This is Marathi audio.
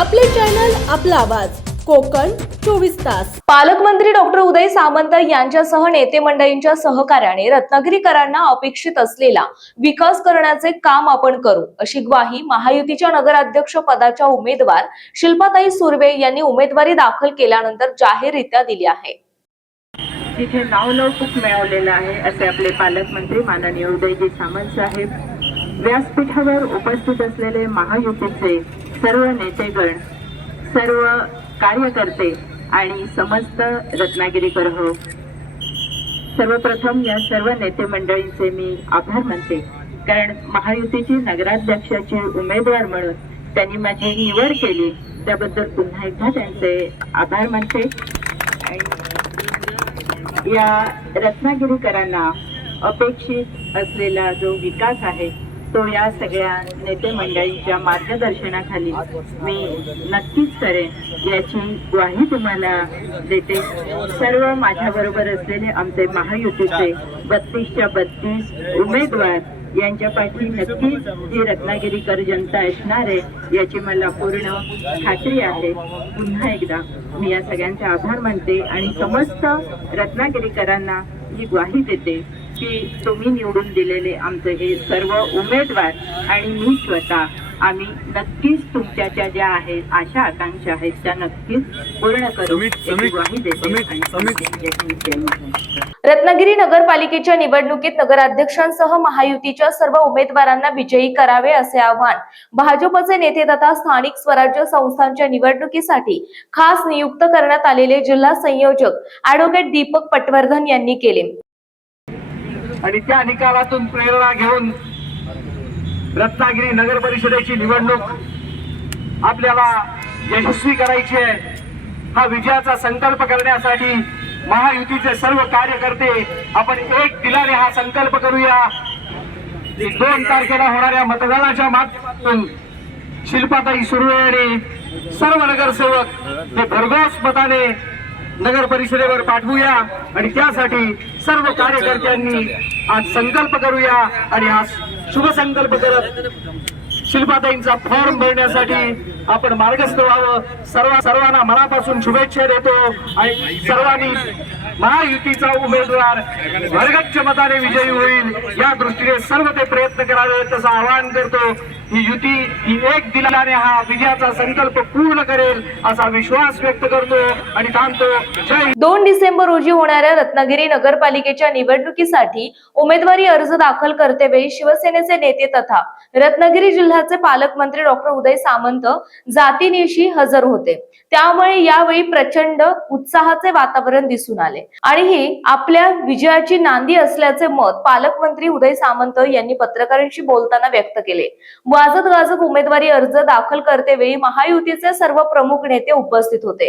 आपला आवाज. कोकण चोवीस तास. पालकमंत्री डॉक्टर उदय सामंत यांच्यासह नेते मंडळींच्या सहकार्याने रत्नागिरीकरांना अपेक्षित असलेला विकास करण्याचे काम आपण करू अशी ग्वाही महायुतीच्या नगराध्यक्ष पदाच्या उमेदवार शिल्पाताई सुर्वे यांनी उमेदवारी दाखल केल्यानंतर जाहीररित्या दिली आहे. तिथे नावलौकिक मिळवलेलं आहे असे आपले पालकमंत्री माननीय उदयजी सामंत साहेब. व्यासपीठावर उपस्थित असलेले महायुतीचे सर्व नेतेगण सर्व कार्यकर्ते आणि समस्त रत्नागिरीकर हो सर्वप्रथम या सर्व नेते मंडळींचे मी आभार मानते. कारण महायुतीची नगराध्यक्षाची उमेदवार म्हणून त्यांनी माझी निवड केली त्याबद्दल पुन्हा एकदा त्यांचे आभार मानते. आणि या रत्नागिरीकरांना अपेक्षित असलेला जो विकास आहे तो या सगळ्या नेते मंडळीच्या मार्गदर्शनाखाली मी नक्कीच करेन याची ग्वाही तुम्हाला देते. सर्व माझ्याबरोबर असलेले आमचे महायुतीचे बत्तीसच्या बत्तीस उमेदवार यांच्या पाठी नक्कीच जी रत्नागिरीकर जनता असणार आहे याची मला पूर्ण खात्री आहे. पुन्हा एकदा मी या सगळ्यांचे आभार मानते आणि समस्त रत्नागिरीकरांना ही ग्वाही देते. की तुम्ही निवडून दिलेले आमचे हे सर्व उमेदवार आणि मी स्वतः आम्ही नक्कीच तुमच्या त्या ज्या आहेत आशा आकांक्षा आहेत त्या नक्कीच पूर्ण करू. रत्नागिरी नगरपालिकेच्या निवडणुकीत नगराध्यक्षांसह महायुतीच्या सर्व उमेदवारांना विजयी करावे असे आवाहन. भाजपचे नेते तथा स्थानिक स्वराज्य संस्थांच्या निवडणुकीसाठी खास नियुक्त करण्यात आलेले जिल्हा संयोजक ऍडव्होकेट दीपक पटवर्धन यांनी केले. आणि त्या निकालातून प्रेरणा घेऊन रत्नागिरी नगर परिषदेची निवडणूक आपल्याला यशस्वी करायची आहे. हा विजयाचा संकल्प करण्यासाठी महायुतीचे सर्व कार्यकर्ते आपण एक दिलाने हा संकल्प करूया. दोन तारखेला होणाऱ्या मतदानाच्या माध्यमातून शिल्पाताई सुर्वे आणि सर्व नगरसेवक हे भरघोस मताने नगर परिषदेवर पाठवूया आणि त्यासाठी सर्व कार्यकर्त्यांनी आज संकल्प करूया आणि हा शुभ संकल्प करत शिल्पाताईंचा फॉर्म भरण्यासाठी आपण मार्गस्थ व्हावं. सर्व सर्वांना मनापासून शुभेच्छा देतो आणि सर्वांनी महायुतीचा उमेदवार भरगच्च मताने विजयी होईल या दृष्टीने सर्व ते प्रयत्न करावे तसं आवाहन करतो. ही युती ही एक दिलाने हा विजयाचा संकल्प पूर्ण करेल असा विश्वास व्यक्त करतो आणि थांबतो दोन डिसेंबर रोजी होणाऱ्या रत्नागिरी नगरपालिकेच्या निवडणुकीसाठी उमेदवारी अर्ज दाखल करतेवेळी शिवसेनेचे नेते तथा रत्नागिरी जिल्ह्याचे पालकमंत्री डॉक्टर उदय सामंत जातीनिशी हजर होते. त्यामुळे यावेळी प्रचंड उत्साहाचे वातावरण दिसून आले. आणि ही आपल्या विजयाची नांदी असल्याचे मत पालकमंत्री उदय सामंत यांनी पत्रकारांशी बोलताना व्यक्त केले. व वाजत गाजत उमेदवारी अर्ज दाखल करतेवेळी महायुतीचे सर्व प्रमुख नेते उपस्थित होते.